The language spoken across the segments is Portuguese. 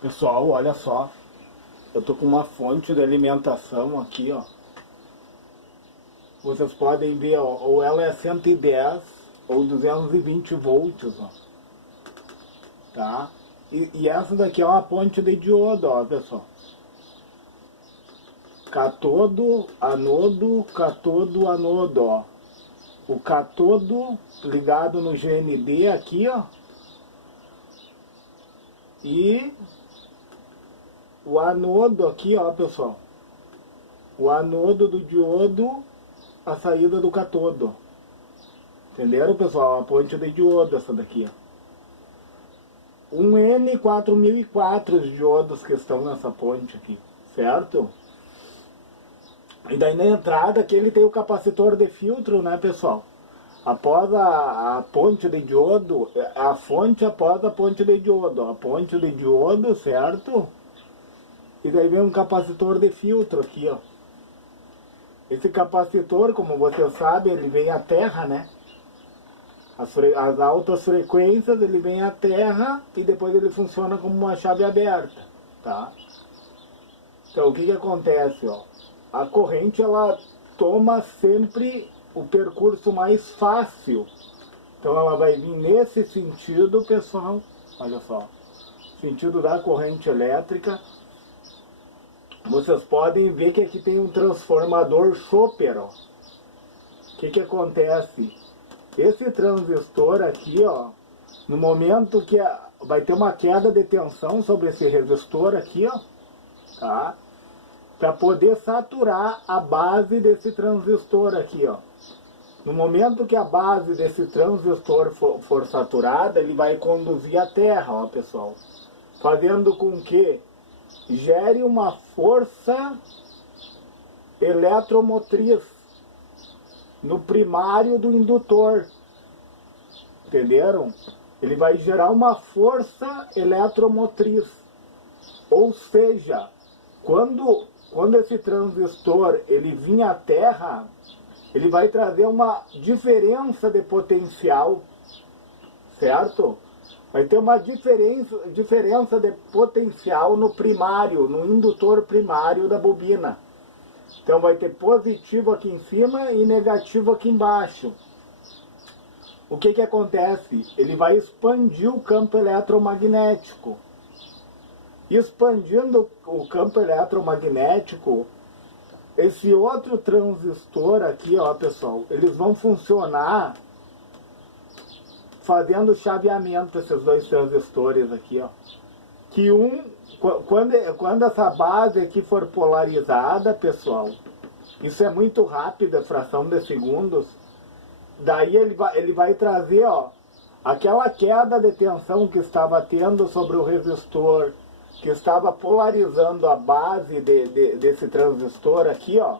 Pessoal, olha só. Eu tô com uma fonte de alimentação aqui, ó. Vocês podem ver, ó, ou ela é 110 ou 220 volts, ó. Tá? E essa daqui é uma ponte de diodo, ó, pessoal. Catodo, anodo, ó. O catodo ligado no GND aqui, ó. E o anodo aqui, ó, pessoal. O anodo do diodo, a saída do catodo. Entenderam, pessoal? A ponte de diodo essa daqui, ó. Um N4004 de diodos que estão nessa ponte aqui, certo? E daí na entrada aqui ele tem o capacitor de filtro, né, pessoal? Após a ponte de diodo, a fonte após a ponte de diodo, a ponte de diodo, certo? E daí vem um capacitor de filtro aqui, ó. Esse capacitor, como você sabe, ele vem à terra, né? As altas frequências, ele vem à terra e depois ele funciona como uma chave aberta, tá? Então o que que acontece, ó? A corrente, ela toma sempre o percurso mais fácil. Então ela vai vir nesse sentido, pessoal, olha só, sentido da corrente elétrica. Vocês podem ver que aqui tem um transformador Chopper, ó. O que que acontece? Esse transistor aqui, ó, no momento que vai ter uma queda de tensão sobre esse resistor aqui, ó, tá? Para poder saturar a base desse transistor aqui, ó. No momento que a base desse transistor for saturada, ele vai conduzir a terra, ó, pessoal. Fazendo com que gere uma força eletromotriz no primário do indutor. Entenderam? Ele vai gerar uma força eletromotriz. Ou seja, quando esse transistor ele vir à Terra, ele vai trazer uma diferença de potencial, certo? Vai ter uma diferença de potencial no primário, no indutor primário da bobina. Então vai ter positivo aqui em cima e negativo aqui embaixo. O que que acontece? Ele vai expandir o campo eletromagnético. Expandindo o campo eletromagnético, esse outro transistor aqui, ó, pessoal, eles vão funcionar fazendo chaveamento, esses dois transistores aqui, ó. Que quando essa base aqui for polarizada, pessoal, isso é muito rápido, é fração de segundos, daí ele vai trazer, ó, aquela queda de tensão que estava tendo sobre o resistor, que estava polarizando a base desse transistor aqui, ó.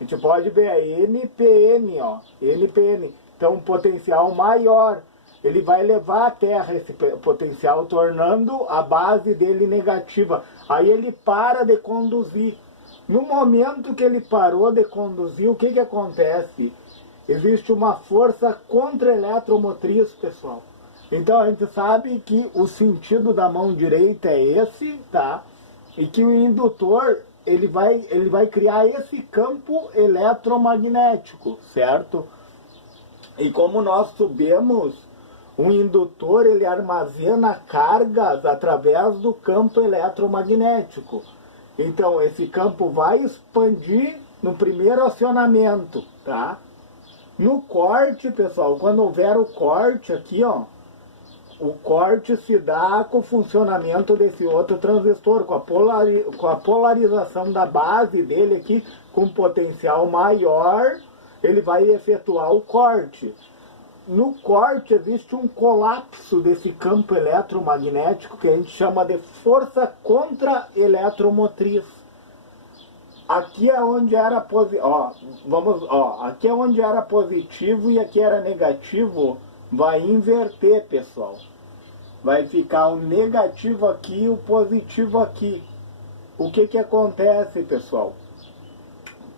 A gente pode ver a NPN, ó, NPN. Então um potencial maior. Ele vai levar à Terra esse potencial, tornando a base dele negativa. Aí ele para de conduzir. No momento que ele parou de conduzir, o que que acontece? Existe uma força contra-eletromotriz, pessoal. Então a gente sabe que o sentido da mão direita é esse, tá? E que o indutor, ele vai criar esse campo eletromagnético, certo? E como nós sabemos, um indutor, ele armazena cargas através do campo eletromagnético. Então esse campo vai expandir no primeiro acionamento, tá? No corte, pessoal, quando houver o corte aqui, ó, o corte se dá com o funcionamento desse outro transistor, com a polarização da base dele aqui, com potencial maior, ele vai efetuar o corte. No corte existe um colapso desse campo eletromagnético que a gente chama de força contra-eletromotriz. Aqui é onde era aqui é onde era positivo e aqui era negativo, vai inverter, pessoal. Vai ficar o negativo aqui e o positivo aqui. O que que acontece, pessoal?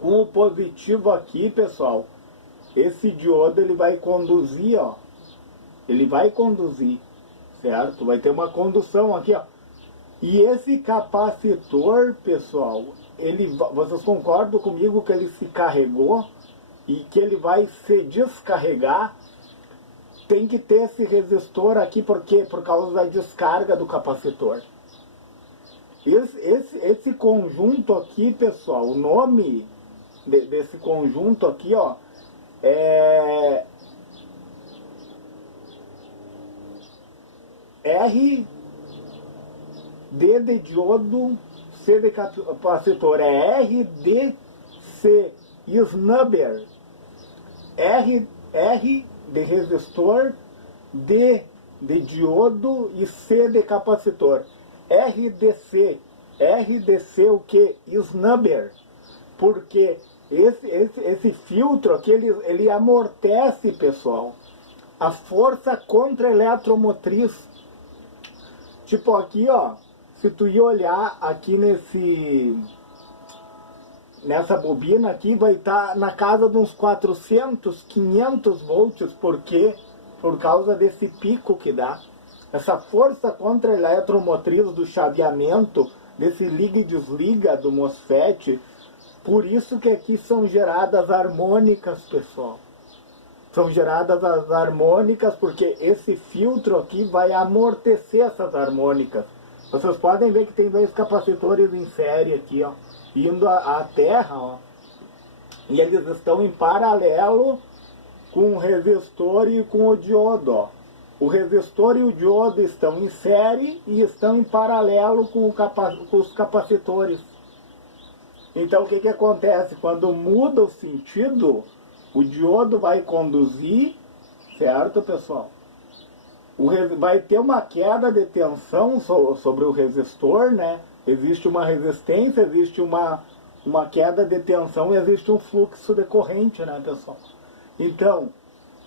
Com o positivo aqui, pessoal, esse diodo ele vai conduzir, ó. Ele vai conduzir, certo? Vai ter uma condução aqui, ó. E esse capacitor, pessoal, vocês concordam comigo que ele se carregou e que ele vai se descarregar? Tem que ter esse resistor aqui, por quê? Por causa da descarga do capacitor. Esse conjunto aqui, pessoal, o nome desse conjunto aqui, ó, é R, D de diodo, C de capacitor, é RDC, snubber, R de resistor, D de diodo e C de capacitor. RDC o que? Snubber, porque esse filtro aqui, ele amortece, pessoal, a força contra-eletromotriz. Tipo aqui, ó, se tu ir olhar aqui nessa bobina aqui, vai estar na casa de uns 400, 500 volts, porque por causa desse pico que dá. Essa força contra-eletromotriz do chaveamento, desse liga e desliga do MOSFET, por isso que aqui são geradas harmônicas, pessoal. São geradas as harmônicas porque esse filtro aqui vai amortecer essas harmônicas. Vocês podem ver que tem dois capacitores em série aqui, ó, indo à Terra, ó, e eles estão em paralelo com o resistor e com o diodo, ó. O resistor e o diodo estão em série e estão em paralelo com os capacitores. Então o que acontece? Quando muda o sentido, o diodo vai conduzir, certo, pessoal? Vai ter uma queda de tensão sobre o resistor, né? Existe uma resistência, existe uma queda de tensão e existe um fluxo de corrente, né, pessoal? Então,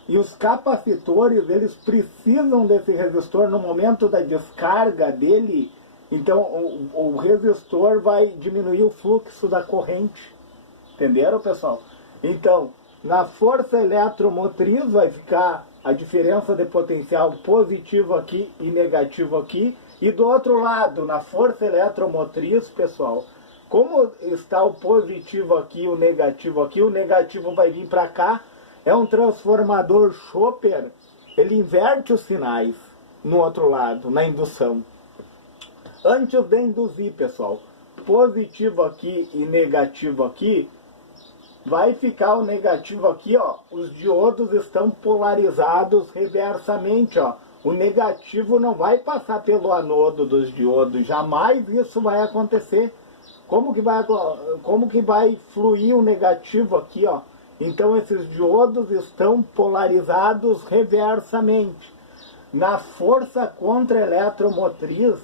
e os capacitores, eles precisam desse resistor no momento da descarga dele. Então, o resistor vai diminuir o fluxo da corrente. Entenderam, pessoal? Então, na força eletromotriz vai ficar a diferença de potencial positivo aqui e negativo aqui. E do outro lado, na força eletromotriz, pessoal, como está o positivo aqui e o negativo vai vir para cá. É um transformador Chopper, ele inverte os sinais no outro lado, na indução. Antes de induzir, pessoal, positivo aqui e negativo aqui, vai ficar o negativo aqui, ó, os diodos estão polarizados reversamente, ó. O negativo não vai passar pelo anodo dos diodos, jamais isso vai acontecer. Como que vai fluir o negativo aqui, ó? Então esses diodos estão polarizados reversamente. Na força contra-eletromotriz,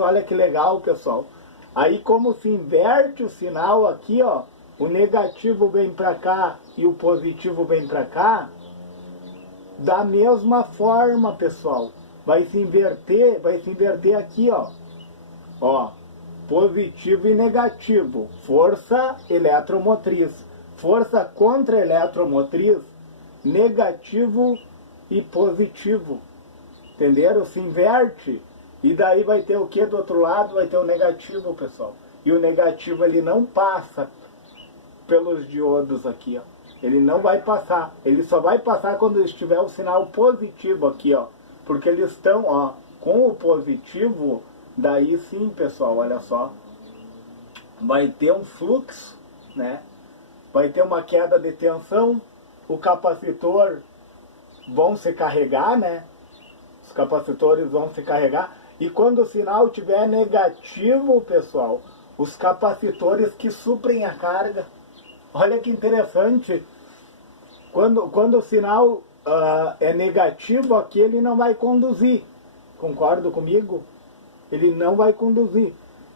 olha que legal, pessoal. Aí como se inverte o sinal aqui, ó, o negativo vem para cá e o positivo vem para cá, da mesma forma, pessoal. Vai se inverter aqui, ó. Ó, positivo e negativo, força eletromotriz, força contra-eletromotriz, negativo e positivo, entenderam? Se inverte, e daí vai ter o que do outro lado? Vai ter o negativo, pessoal, e o negativo ele não passa pelos diodos aqui, ó. Ele não vai passar, ele só vai passar quando estiver o sinal positivo aqui, ó, porque eles estão, ó, com o positivo. Daí sim, pessoal, olha só, vai ter um fluxo, né? Vai ter uma queda de tensão, o capacitor vão se carregar, né? Os capacitores vão se carregar, e quando o sinal estiver negativo, pessoal, os capacitores que suprem a carga. Olha que interessante, quando o sinal é negativo aqui, ele não vai conduzir, concorda comigo? Ele não vai conduzir.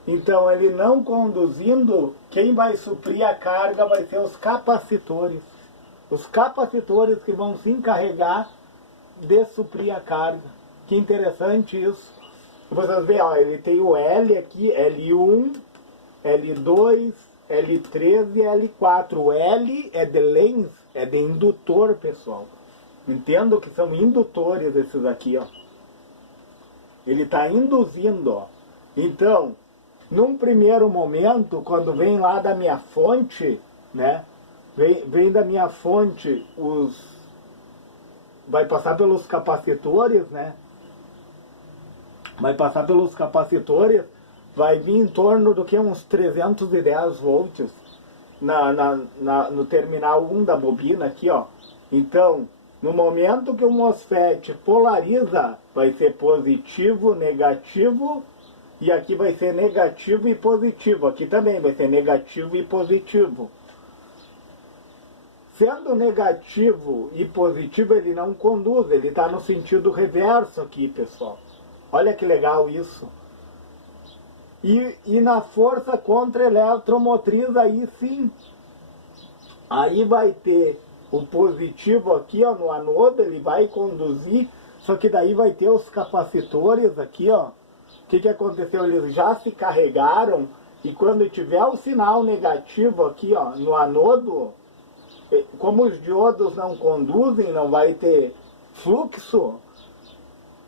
Então, ele não conduzindo, quem vai suprir a carga vai ser os capacitores. Os capacitores que vão se encarregar de suprir a carga. Que interessante isso. Vocês veem, ó, ele tem o L aqui, L1, L2, L3 e L4. O L é de lens, é de indutor, pessoal. Entendo que são indutores esses aqui, ó. Ele está induzindo, ó. Então, num primeiro momento, quando vem lá da minha fonte, né? Vem da minha fonte, vai passar pelos capacitores, né? Vai passar pelos capacitores, vai vir em torno do que uns 310 volts no terminal 1 da bobina aqui, ó. Então, no momento que o MOSFET polariza, vai ser positivo, negativo, e aqui vai ser negativo e positivo. Aqui também vai ser negativo e positivo. Sendo negativo e positivo, ele não conduz, ele está no sentido reverso aqui, pessoal. Olha que legal isso. E na força contra-eletromotriz, aí sim. Aí vai ter o positivo aqui, ó, no anodo, ele vai conduzir, só que daí vai ter os capacitores aqui, ó. O que aconteceu? Eles já se carregaram, e quando tiver o sinal negativo aqui, ó, no anodo, como os diodos não conduzem, não vai ter fluxo,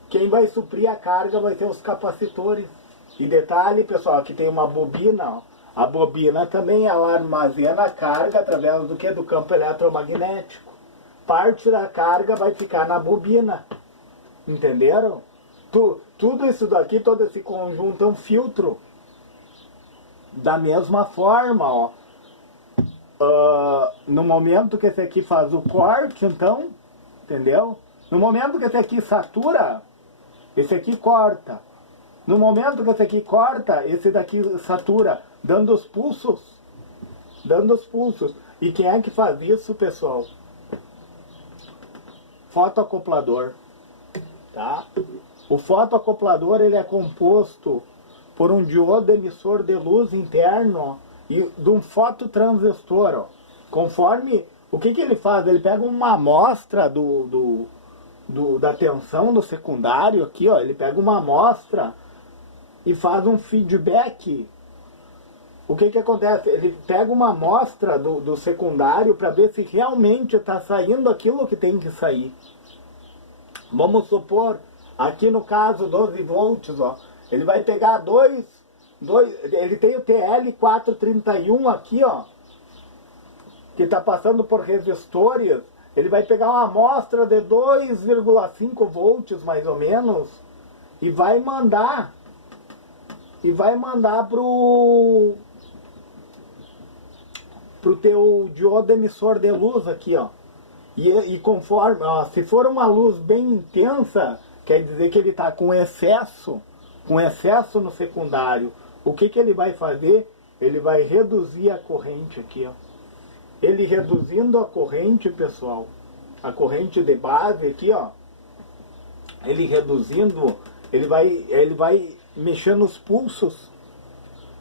quem vai suprir a carga vai ser os capacitores. E detalhe, pessoal, aqui tem uma bobina, ó. A bobina também, ela armazena a carga através do que? Do campo eletromagnético. Parte da carga vai ficar na bobina. Entenderam? Tudo isso daqui, todo esse conjunto é um filtro. Da mesma forma, ó. No momento que esse aqui faz o corte, então, entendeu? No momento que esse aqui satura, esse aqui corta. No momento que esse aqui corta, esse daqui satura, dando os pulsos. Dando os pulsos. E quem é que faz isso, pessoal? Fotoacoplador. Tá? O fotoacoplador, ele é composto por um diodo emissor de luz interno e de um fototransistor. Ó. Conforme, o que ele faz? Ele pega uma amostra da tensão do secundário aqui, ó. Ele pega uma amostra e faz um feedback. O que acontece? Ele pega uma amostra do secundário para ver se realmente está saindo aquilo que tem que sair. Vamos supor, aqui no caso 12 volts, ó, ele vai pegar ele tem o TL431 aqui, ó, que está passando por resistores. Ele vai pegar uma amostra de 2,5 volts mais ou menos e vai mandar pro teu diodo emissor de luz aqui, ó. E conforme, ó, se for uma luz bem intensa, quer dizer que ele está com excesso no secundário. O que ele vai fazer? Ele vai reduzir a corrente aqui, ó. Ele reduzindo a corrente, pessoal, a corrente de base aqui, ó. Ele reduzindo, ele vai mexer nos pulsos.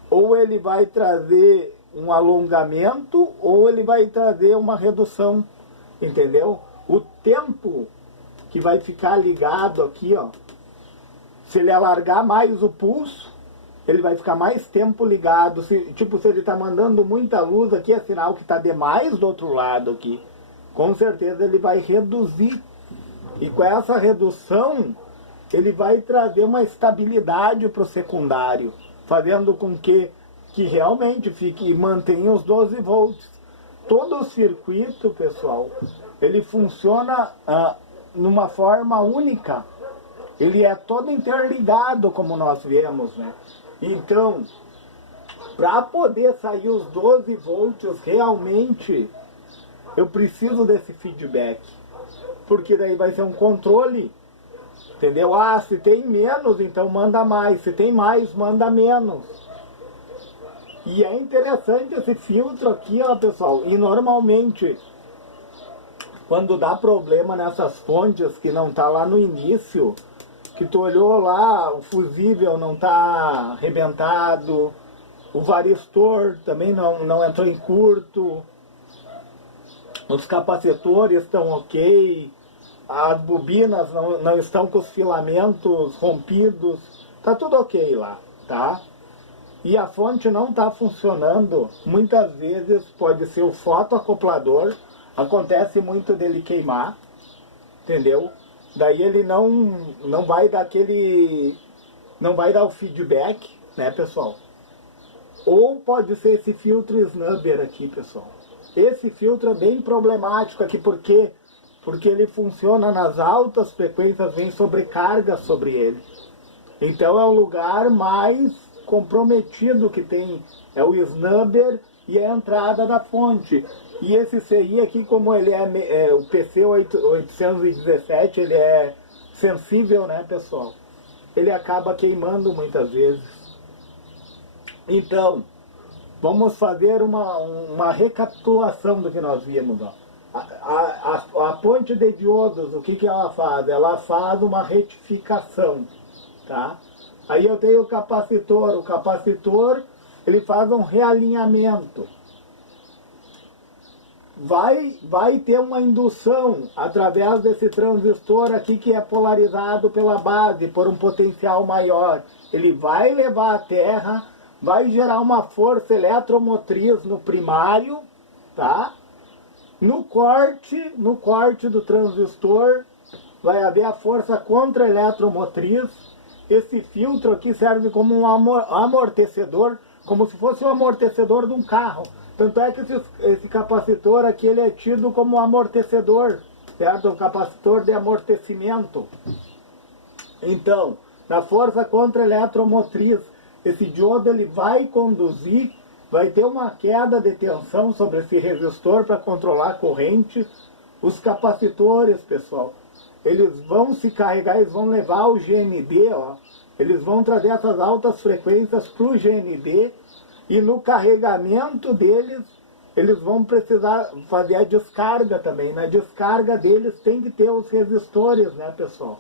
Ou ele vai trazer um alongamento, ou ele vai trazer uma redução. Entendeu? O tempo que vai ficar ligado aqui, ó, se ele alargar mais o pulso, ele vai ficar mais tempo ligado. Se ele está mandando muita luz aqui, é sinal que está demais do outro lado aqui. Com certeza ele vai reduzir. E com essa redução, ele vai trazer uma estabilidade para o secundário, fazendo com que realmente fique e mantenha os 12 volts. Todo o circuito, pessoal, ele funciona numa forma única. Ele é todo interligado, como nós vemos, né? Então, para poder sair os 12 volts realmente, eu preciso desse feedback. Porque daí vai ser um controle. Entendeu? Ah, se tem menos, então manda mais. Se tem mais, manda menos. E é interessante esse filtro aqui, ó, pessoal. E normalmente, quando dá problema nessas fontes que não tá lá no início, que tu olhou lá, o fusível não tá arrebentado, o varistor também não entrou em curto, os capacitores estão ok, as bobinas não estão com os filamentos rompidos, tá tudo ok lá, tá? E a fonte não está funcionando, muitas vezes pode ser o fotoacoplador, acontece muito dele queimar, entendeu? Daí ele não vai dar aquele não vai dar o feedback, né, pessoal? Ou pode ser esse filtro snubber aqui, pessoal. Esse filtro é bem problemático aqui, porque ele funciona nas altas frequências, vem sobrecarga sobre ele. Então é o lugar mais comprometido que tem, é o snubber e a entrada da fonte. E esse CI aqui, como ele é o PC817, ele é sensível, né, pessoal? Ele acaba queimando muitas vezes. Então, vamos fazer uma recapitulação do que nós vimos. Ó. A ponte de diodos, o que ela faz? Ela faz uma retificação, tá? Aí eu tenho o capacitor ele faz um realinhamento. Vai ter uma indução através desse transistor aqui que é polarizado pela base, por um potencial maior. Ele vai levar a terra, vai gerar uma força eletromotriz no primário, tá? No corte do transistor vai haver a força contra-eletromotriz. Esse filtro aqui serve como um amortecedor, como se fosse um amortecedor de um carro. Tanto é que esse capacitor aqui ele é tido como um amortecedor, certo? Um capacitor de amortecimento. Então, na força contra-eletromotriz, esse diodo ele vai conduzir, vai ter uma queda de tensão sobre esse resistor para controlar a corrente. Os capacitores, pessoal, eles vão se carregar, eles vão levar o GND, ó, eles vão trazer essas altas frequências para o GND, e no carregamento deles, eles vão precisar fazer a descarga também. Na descarga deles tem que ter os resistores, né, pessoal?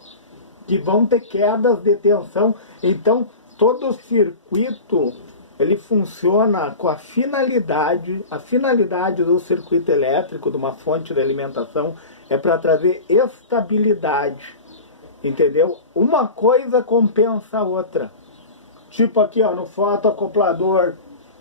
Que vão ter quedas de tensão. Então, todo o circuito, ele funciona com a finalidade do circuito elétrico, de uma fonte de alimentação, é para trazer estabilidade, entendeu? Uma coisa compensa a outra. Tipo aqui, ó, no fotoacoplador,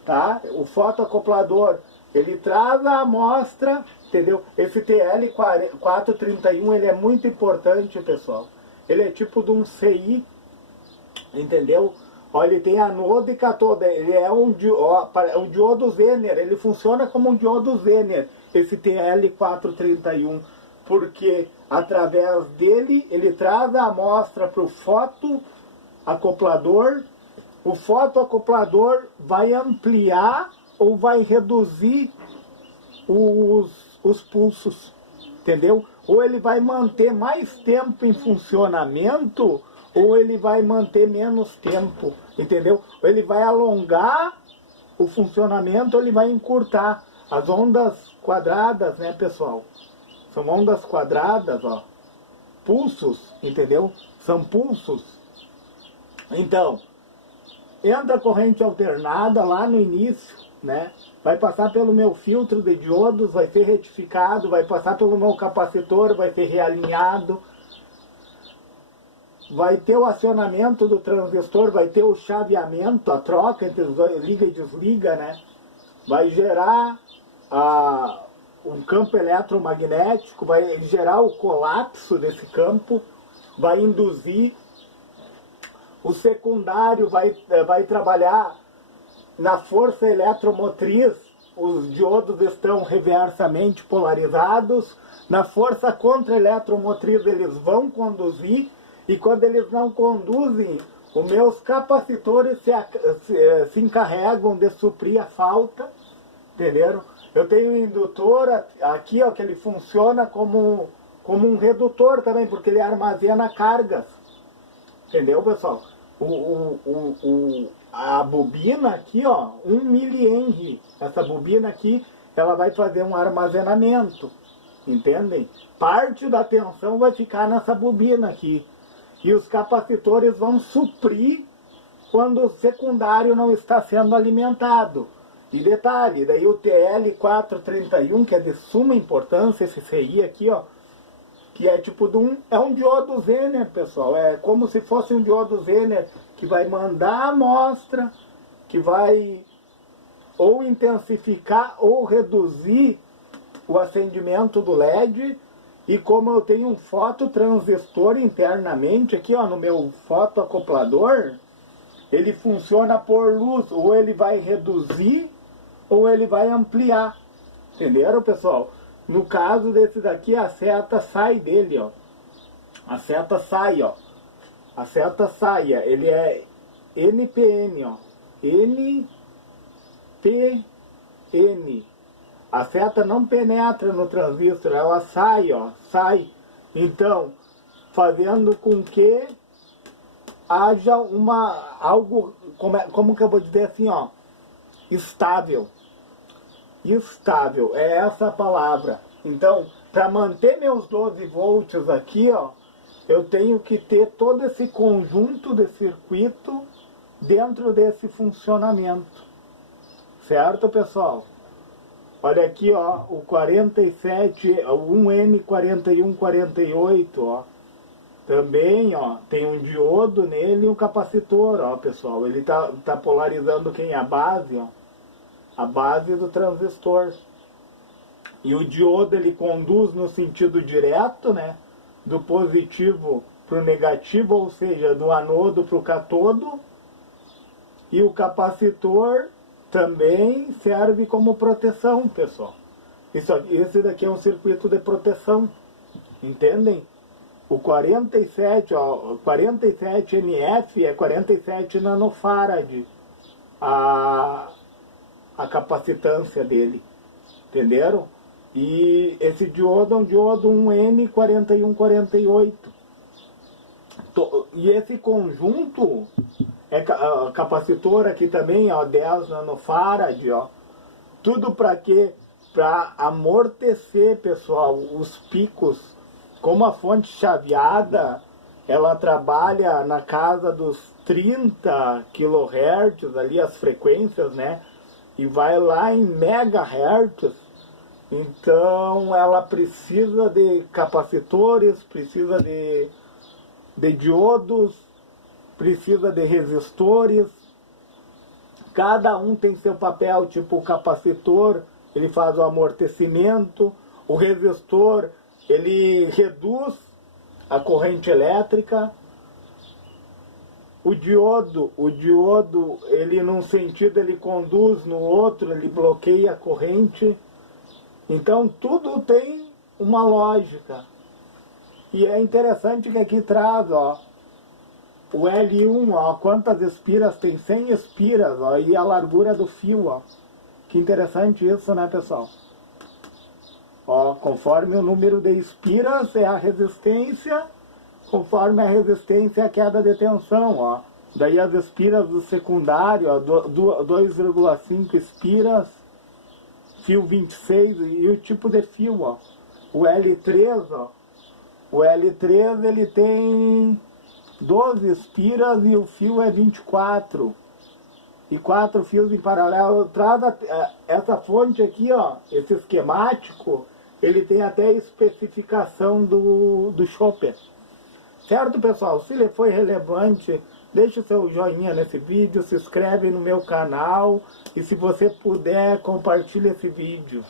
tá? O fotoacoplador, ele traz a amostra, entendeu? Esse TL431, ele é muito importante, pessoal. Ele é tipo de um CI, entendeu? Ó, ele tem anodo e cátodo, ele é um diodo Zener, ele funciona como um diodo Zener, esse TL431, porque através dele, ele traz a amostra para o fotoacoplador. O fotoacoplador vai ampliar ou vai reduzir os pulsos, entendeu? Ou ele vai manter mais tempo em funcionamento, ou ele vai manter menos tempo, entendeu? Ou ele vai alongar o funcionamento, ou ele vai encurtar. As ondas quadradas, né, pessoal? São ondas quadradas, ó. Pulsos, entendeu? São pulsos. Então, entra corrente alternada lá no início, né? Vai passar pelo meu filtro de diodos, vai ser retificado, vai passar pelo meu capacitor, vai ser realinhado. Vai ter o acionamento do transistor, vai ter o chaveamento, a troca entre os dois, liga e desliga, né? Vai gerar um campo eletromagnético, vai gerar o colapso desse campo, vai induzir. O secundário vai trabalhar na força eletromotriz, os diodos estão reversamente polarizados. Na força contra-eletromotriz eles vão conduzir, e quando eles não conduzem, os meus capacitores se encarregam de suprir a falta, entenderam? Eu tenho um indutor aqui, ó, que ele funciona como um redutor também, porque ele armazena cargas. Entendeu, pessoal? A bobina aqui, ó, 1 mH. Essa bobina aqui, ela vai fazer um armazenamento. Entendem? Parte da tensão vai ficar nessa bobina aqui. E os capacitores vão suprir quando o secundário não está sendo alimentado. E detalhe, daí o TL431, que é de suma importância, esse CI aqui, ó, que é tipo é um diodo Zener, pessoal. É como se fosse um diodo Zener que vai mandar a amostra, que vai ou intensificar ou reduzir o acendimento do LED. E como eu tenho um fototransistor internamente aqui, ó, no meu fotoacoplador, ele funciona por luz, ou ele vai reduzir, ou ele vai ampliar. Entenderam, pessoal? No caso desse daqui, a seta sai dele, ó. A seta sai, ó. A seta sai, ele é NPN, ó. NPN. A seta não penetra no transistor, ela sai, ó. Sai. Então, fazendo com que haja algo, como que eu vou dizer assim, ó, estável. Estável, é essa a palavra. Então, para manter meus 12 volts aqui, ó, eu tenho que ter todo esse conjunto de circuito dentro desse funcionamento. Certo, pessoal? Olha aqui, ó, o 47, o 1N4148, ó. Também, ó, tem um diodo nele e um capacitor, ó, pessoal. Ele tá polarizando quem? A base, ó. A base do transistor. E o diodo, ele conduz no sentido direto, né? Do positivo para o negativo, ou seja, do anodo para o catodo. E o capacitor também serve como proteção, pessoal. Esse daqui é um circuito de proteção. Entendem? O 47, ó, 47NF é 47 nanofarad. A capacitância dele. Entenderam? E esse diodo é um diodo 1N4148. E esse conjunto é capacitor aqui também, ó, 10 nanofarad, ó. Tudo para quê? Para amortecer, pessoal, os picos. Como a fonte chaveada, ela trabalha na casa dos 30 kHz, ali as frequências, né? E vai lá em megahertz. Então ela precisa de capacitores, precisa de diodos, precisa de resistores. Cada um tem seu papel, tipo o capacitor, ele faz o amortecimento, o resistor, ele reduz a corrente elétrica. O diodo, ele num sentido ele conduz, no outro ele bloqueia a corrente. Então tudo tem uma lógica. E é interessante que aqui traz, ó, o L1, ó, quantas espiras tem? 100 espiras, ó, e a largura do fio, ó. Que interessante isso, né, pessoal? Ó, conforme o número de espiras é a resistência, conforme a resistência é a queda de tensão, ó. Daí as espiras do secundário, ó, 2,5 espiras, fio 26 e o tipo de fio, ó. O L3, ó. O L3 ele tem 12 espiras e o fio é 24. E 4 fios em paralelo. Traz essa fonte aqui, ó, esse esquemático, ele tem até especificação do Chopper. Certo, pessoal? Se ele foi relevante, deixe o seu joinha nesse vídeo, se inscreve no meu canal e se você puder, compartilhe esse vídeo.